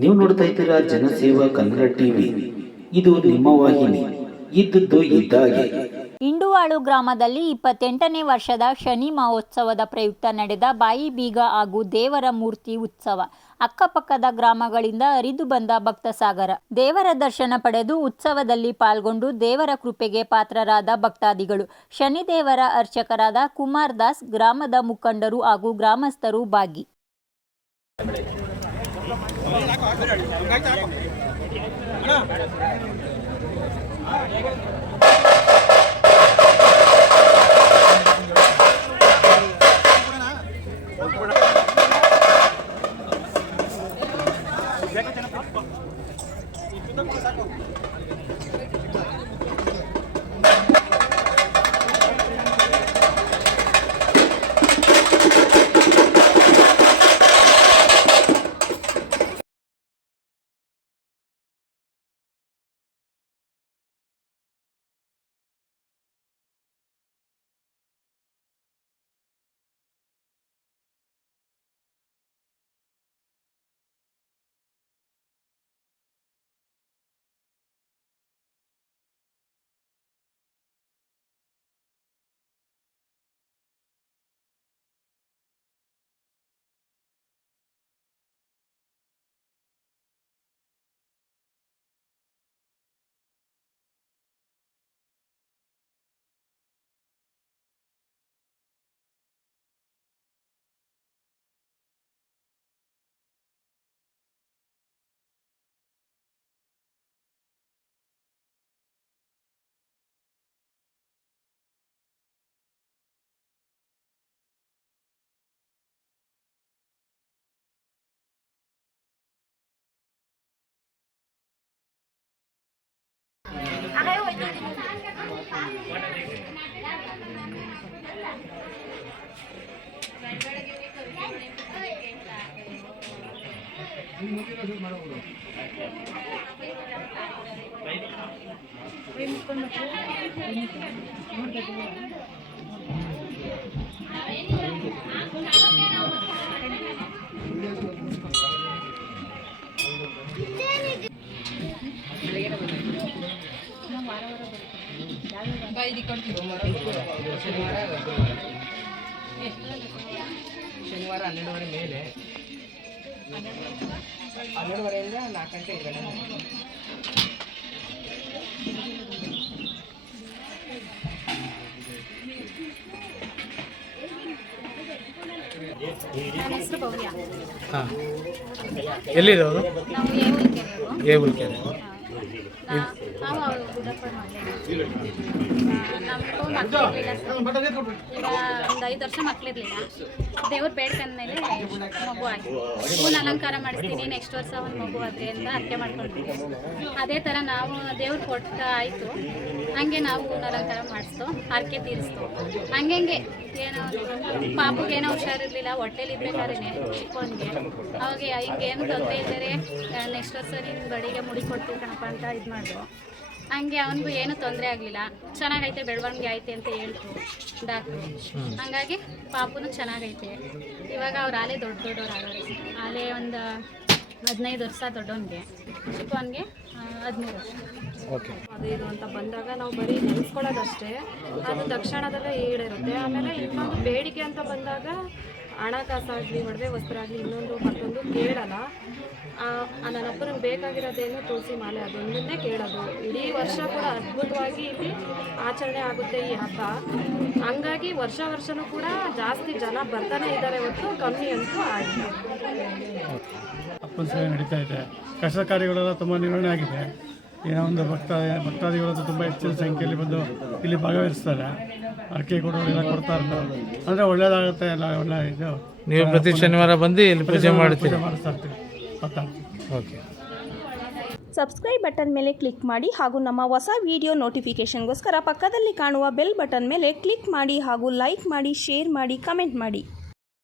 ನೀವು ನೋಡ್ತಾ ಇದ್ದೀರಾ ಜನಸೇವಾ ಕನ್ನಡ ಟಿವಿ. ಇದು ನಿಮ್ಮ ವಾಹಿನಿ. ಇದ್ದದ್ದು ಇದ್ದಾಗೆ. ಇಂಡುವಾಳು ಗ್ರಾಮದಲ್ಲಿ 28ನೇ ವರ್ಷದ ಶನಿ ಮಹೋತ್ಸವದ ಪ್ರಯುಕ್ತ ನಡೆದ ಬಾಯಿ ಬೀಗ ಹಾಗೂ ದೇವರ ಮೂರ್ತಿ ಉತ್ಸವ. ಅಕ್ಕಪಕ್ಕದ ಗ್ರಾಮಗಳಿಂದ ಹರಿದು ಬಂದ ಭಕ್ತ ಸಾಗರ. ದೇವರ ದರ್ಶನ ಪಡೆದು ಉತ್ಸವದಲ್ಲಿ ಪಾಲ್ಗೊಂಡು ದೇವರ ಕೃಪೆಗೆ ಪಾತ್ರರಾದ ಭಕ್ತಾದಿಗಳು. ಶನಿದೇವರ ಅರ್ಚಕರಾದ ಕುಮಾರ್ ದಾಸ್, ಗ್ರಾಮದ ಮುಖಂಡರು ಹಾಗೂ ಗ್ರಾಮಸ್ಥರು ಭಾಗಿ. ಶನಿವಾರ 12:30 ಮೇಲೆ 12:30 4 ಗಂಟೆ ಇದೆ. ಹಾಂ, ಎಲ್ಲಿರೋದು? ಏಬುಲ್ಕೆರೆ. ಒಂದು 5 ವರ್ಷ ಮಕ್ಕಳಿರ್ಲಿಲ್ಲ. ದೇವ್ರು ಬೇಡ್ಕೊಂಡ್ಮೇಲೆ ಮಗು ಆಯ್ತು. ಹೂವಿನ ಅಲಂಕಾರ ಮಾಡಿಸ್ತೀನಿ, ನೆಕ್ಸ್ಟ್ ವರ್ಷ ಒಂದು ಮಗು ಆದರೆ ಅಂತ ಅರ್ಕೆ ಮಾಡ್ಕೊಳ್ತೀವಿ. ಅದೇ ಥರ ನಾವು ದೇವ್ರು ಕೊಟ್ಟ ಆಯಿತು. ಹಂಗೆ ನಾವು ಹೂವಿನ ಅಲಂಕಾರ ಮಾಡಿಸ್ತು, ಅರ್ಕೆ ತೀರಿಸ್ತು. ಹಂಗೆ ಏನೋ ಪಾಪುಗೇನೋ ಹುಷಾರಿರ್ಲಿಲ್ಲ, ಹೊಟ್ಟೆಲಿ ಇರ್ಬೇಕಾದ್ರೆ ಚಿಕ್ಕವನಿಗೆ ಅವಾಗ ಹಿಂಗೇನು ತೊಂದರೆ ಇದ್ದರೆ ನೆಕ್ಸ್ಟ್ ವರ್ಷ ನಿನ್ನ ಬಡಿಗೆ ಮುಡಿ ಕೊಡ್ತೀವಿ ಕಣಪ್ಪ ಅಂತ ಇದು ಮಾಡಿದ್ರು. ಹಂಗೆ ಅವನಿಗೂ ಏನೂ ತೊಂದರೆ ಆಗಲಿಲ್ಲ, ಚೆನ್ನಾಗೈತೆ, ಬೆಳವಣಿಗೆ ಐತೆ ಅಂತ ಹೇಳ್ತು ಡಾಕ್ಟ್ರು. ಹಂಗಾಗಿ ಪಾಪುನು ಚೆನ್ನಾಗೈತೆ. ಇವಾಗ ಅವ್ರು ಆಲೇ ದೊಡ್ಡವ್ರು ಆಗೋರು. ಆಲೇ ಒಂದು 15 ವರ್ಷ ದೊಡ್ಡವನಿಗೆ, ಚಿಕ್ಕವನಿಗೆ 13 ವರ್ಷ. ಅದು ಇದು ಅಂತ ಬಂದಾಗ ನಾವು ಬರೀ ನೆನೆಸ್ಕೊಳ್ಳೋದಷ್ಟೇ, ಅದು ತಕ್ಷಣದಲ್ಲೇ ಈಡೇರುತ್ತೆ. ಆಮೇಲೆ ಇನ್ನೊಂದು ಬೇಡಿಕೆ ಅಂತ ಬಂದಾಗ ಹಣಕಾಸಾಗಲಿ, ಒಡವೆ ವಸ್ತ್ರ ಆಗಲಿ, ಇನ್ನೊಂದು ಮತ್ತೊಂದು ಕೇಳಲ್ಲ. ನನ್ನಪ್ಪನಿಗೆ ಬೇಕಾಗಿರೋದೇನು ತುಳಸಿ ಮಾಲೆ, ಅದೊಂದನ್ನೇ ಕೇಳೋದು. ಇಡೀ ವರ್ಷ ಕೂಡ ಅದ್ಭುತವಾಗಿ ಇಲ್ಲಿ ಆಚರಣೆ ಆಗುತ್ತೆ ಈ ಹಬ್ಬ. ಹಂಗಾಗಿ ವರ್ಷನೂ ಕೂಡ ಜಾಸ್ತಿ ಜನ ಬರ್ತಾನೆ ಇದ್ದಾರೆ, ಹೊತ್ತು ಕಮ್ಮಿ ಅಂತೂ ಆಗಿದೆ. ಅಪ್ಪನ ಸೇವೆ ನಡೀತಾ ಇದೆ. ಕಸ ಕಾರ್ಯಗಳೆಲ್ಲ ತುಂಬ ನಿರ್ವಹಣೆ ಆಗಿದೆ. ಏನೋ ಒಂದು ಭಕ್ತಾದಿಗಳು ತುಂಬ ಹೆಚ್ಚಿನ ಸಂಖ್ಯೆಯಲ್ಲಿ ಬಂದು ಇಲ್ಲಿ ಭಾಗವಹಿಸ್ತಾರೆ. ಅಕ್ಕಿ ಕೊಡೋರೆಲ್ಲ ಕೊಡ್ತಾ ಇರ್ತಾರೆ. ಅಂದರೆ ಒಳ್ಳೇದಾಗುತ್ತೆ. ಎಲ್ಲ ಒಳ್ಳೆ ಇದು. ನೀವು ಪ್ರತಿ ಶನಿವಾರ ಬಂದು ಇಲ್ಲಿ ಪೂಜೆ ಮಾಡ್ತೀವಿ, ಮಾಡಿಸ್ತಾ ಇರ್ತೀವಿ. ಓಕೆ. ಸಬ್ಸ್ಕ್ರೈಬ್ ಬಟನ್ ಮೇಲೆ ಕ್ಲಿಕ್ ಮಾಡಿ ಹಾಗೂ ನಮ್ಮ ಹೊಸ ವಿಡಿಯೋ ನೋಟಿಫಿಕೇಷನ್ಗೋಸ್ಕರ ಪಕ್ಕದಲ್ಲಿ ಕಾಣುವ ಬೆಲ್ ಬಟನ್ ಮೇಲೆ ಕ್ಲಿಕ್ ಮಾಡಿ ಹಾಗೂ ಲೈಕ್ ಮಾಡಿ, ಶೇರ್ ಮಾಡಿ, ಕಮೆಂಟ್ ಮಾಡಿ.